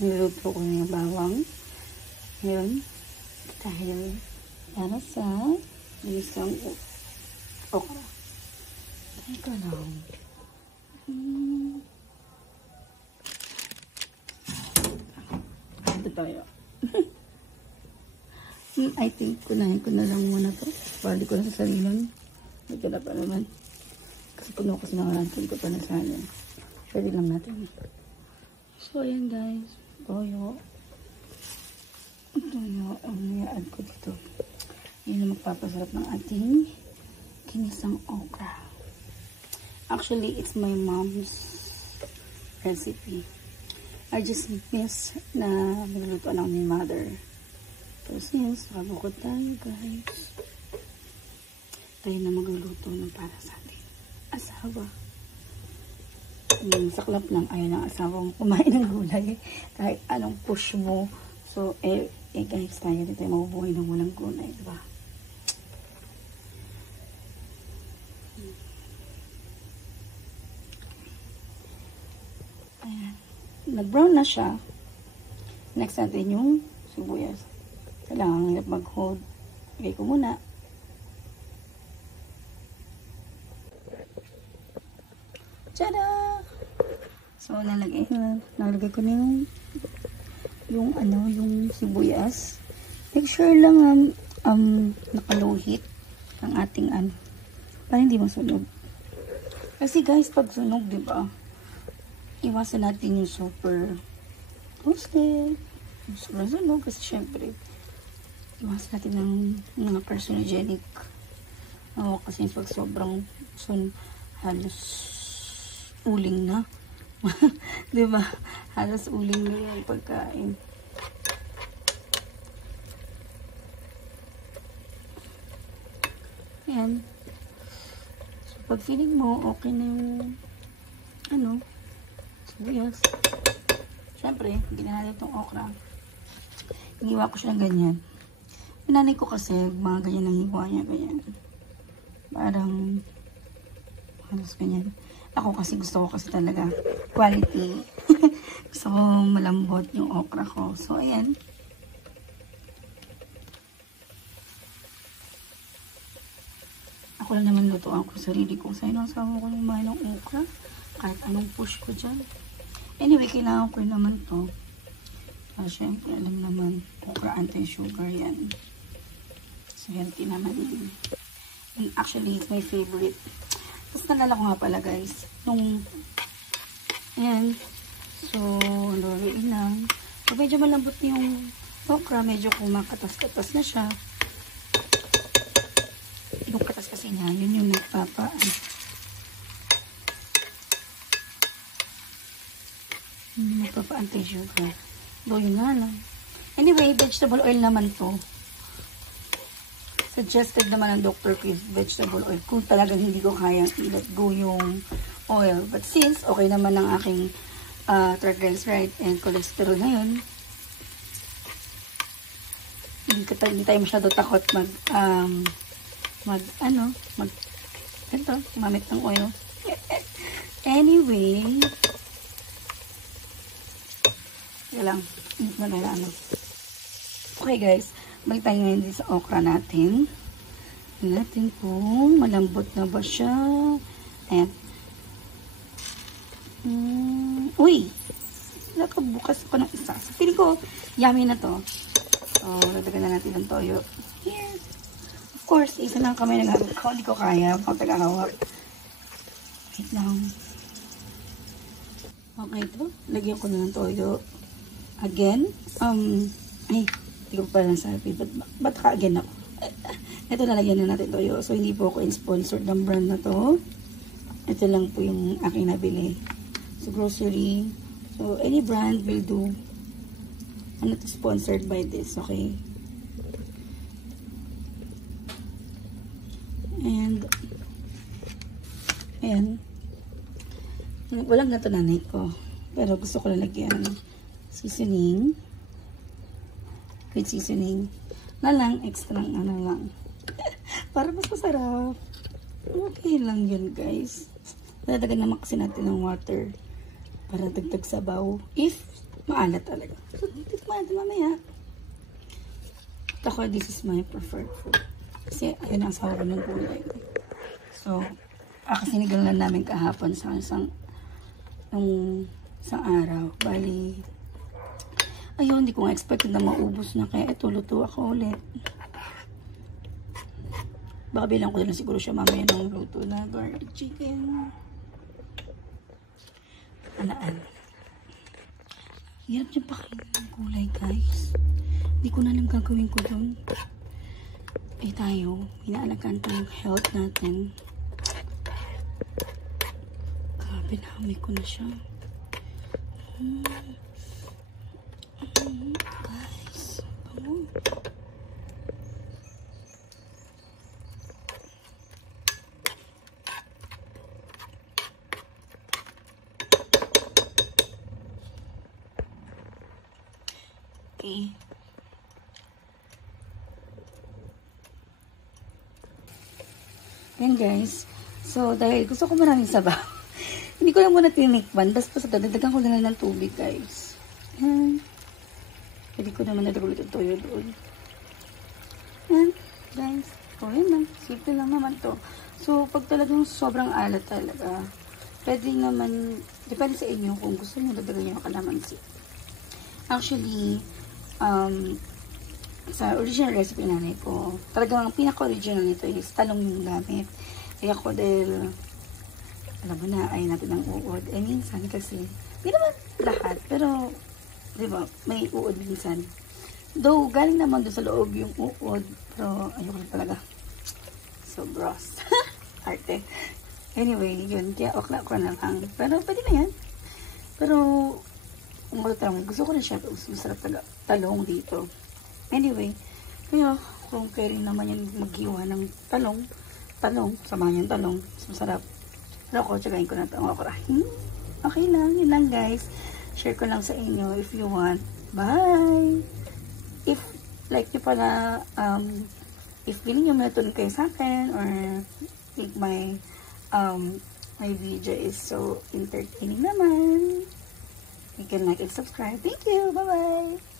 Niluto ko na yung bawang. Ngayon, dahil para sa isang okra. Teka lang. Ito tayo. I think kunahin ko na lang muna to. Bali ko na sa salinan. Ito na pa naman. Kasi puno ko sinangalantin ko pa na sana. Pwede lang natin. So, ayan guys. Toyo. Toyo. Ang i-add ko dito. Yun ang magpapasarap ng ating kinisang okra. Actually, it's my mom's recipe. I just miss na niluluto lang ni mother. So, since nakabukod tayo, guys, tayo na magluluto ng para sa ating asawa. Saklap lang, ayaw ng asawang kumain ng gulay. Kahit anong push mo. So, guys, tayo dito tayo mabubuhay ng walang gulay, diba? Ayan. Nag-brown na siya. Next natin yung sibuyas. Kailangan hirap mag-hold. Lagay ko muna. Tada! So, nalagay ko na yung sibuyas. Make sure lang nakaluhit ang ating para hindi masunog. Kasi guys, pag sunog, diba? Iwasan natin yung super toasted. Sobrang sunog kasi syempre iwasan natin ng mga carcinogenic. Kasi pag sobrang halos uling na. Diba? Halos uling na yung pagkain. Ayan. So, pag feeling mo, okay na yung sibuyas. Siyempre, hindi na natin itong okra. Iniwa ko siya ng ganyan. Pinanay ko kasi, mga ganyan ang hiwa niya, ganyan. Parang, halos ganyan. Ako kasi gusto ko kasi talaga quality. Gusto ko malambot yung okra ko. So, ayan. Ako lang naman lutuan ko sarili ko. Sa'yo nang asawa ko yung mahal ng okra. Kahit anong push ko dyan. Anyway, kailangan ko naman to. Siyempre, alam naman, okra anti-sugar yan. So, healthy naman din. And actually, it's my favorite. Tapos nalala ko nga pala, guys. Ayan. So, luruin lang. So, medyo malambot yung okra. Medyo kumakatas-katas na siya. Yung katas kasi niya, yun yung nagpapa-anti-sugar. So, yun nga lang. Anyway, vegetable oil naman to. Suggested naman ng doctor ko yung vegetable oil. Kung talagang hindi ko kaya i-let go yung oil. But since okay naman ang aking triglyceride and cholesterol ngayon, hindi tayo masyado takot gumamit ng oil. Anyway, lang. Okay guys, balik tayo ngayon sa okra natin. Tingnan natin kung malambot na ba siya. Ayan. Uy! Nakabukas ko ng isa. So, feeling ko, yummy na to. So, lagdagan na natin ng toyo. Here. Of course, isa lang kamay naghamit ko. Hindi ko kaya pang tagahawak. Wait lang. Okay ito. Lagyan ko na ng toyo. Again. Ay, hindi ko pa nasabi. Ba't ka again ako? Ito nalagyan na natin toyo. So, hindi po ako in-sponsored ng brand na to. Ito lang po yung aking nabili. So, grocery. So, any brand will do. I'm not sponsored by this, okay? And, ayan. Walang na ito nanay ko. Pero gusto ko lang lagyan seasoning. With seasoning. Na lang, extra ano lang. Para mas masarap. Okay lang yun, guys. Dadagan naman kasi natin ng water. Para dagdag sabaw. If Maalat talaga. So, tikman natin mamaya. At ako, this is my preferred food. Kasi, ayun ang asawa ko ng gulay. So, sinigang lang namin kahapon sa isang araw. Bali, ayun, hindi ko nga expected na maubos na. Kaya ito, luto ako ulit. Baka bilang ko na lang siguro siya mamaya ng luto na garlic chicken. Anaan. Hirap yung pakainin ng gulay, guys. Hindi ko na alam gagawin ko dun. Eh tayo, inaalagaan tayong health natin. Grabe, nahamay ko na siya. Guys, bango. Okay. Yan guys. So, dahil gusto ko maraming sabaw, hindi ko lang muna tinikman. Basta sa dadagdagan ko lang ng tubig guys. Yan. Pwede ko naman nadagulit ang toyo doon. Yan guys. O yan lang. Simple lang naman to. So, pag talagang sobrang alat talaga, pwede naman, depende sa inyo kung gusto nyo dadagan nyo ang kalamansi. Actually, sa original recipe nanay ko, talagang ang pinaka-original nito is talong yung gamit. Kaya ako dahil, alam mo na, ayaw natin ng uod. Eh, minsan kasi, hindi naman lahat, pero, di ba, may uod minsan. Though, galing naman doon sa loob yung uod, pero ayoko na talaga. So, gross. Arte. Anyway, yun, kaya okra na lang. Pero, pwede na yan. Pero, gusto ko na siya, masarap talong dito. Anyway, kaya kung kayo rin naman yung maghiwa ng talong, samahan yung talong, masarap. Pero ako, tsagayin ko na ito ang okra. Okay lang, yun lang guys. Share ko lang sa inyo if you want. Bye! If, like nyo pala, if feeling nyo matulong kayo sa akin, or think my video is so entertaining naman, you can like and subscribe. Thank you. Bye-bye.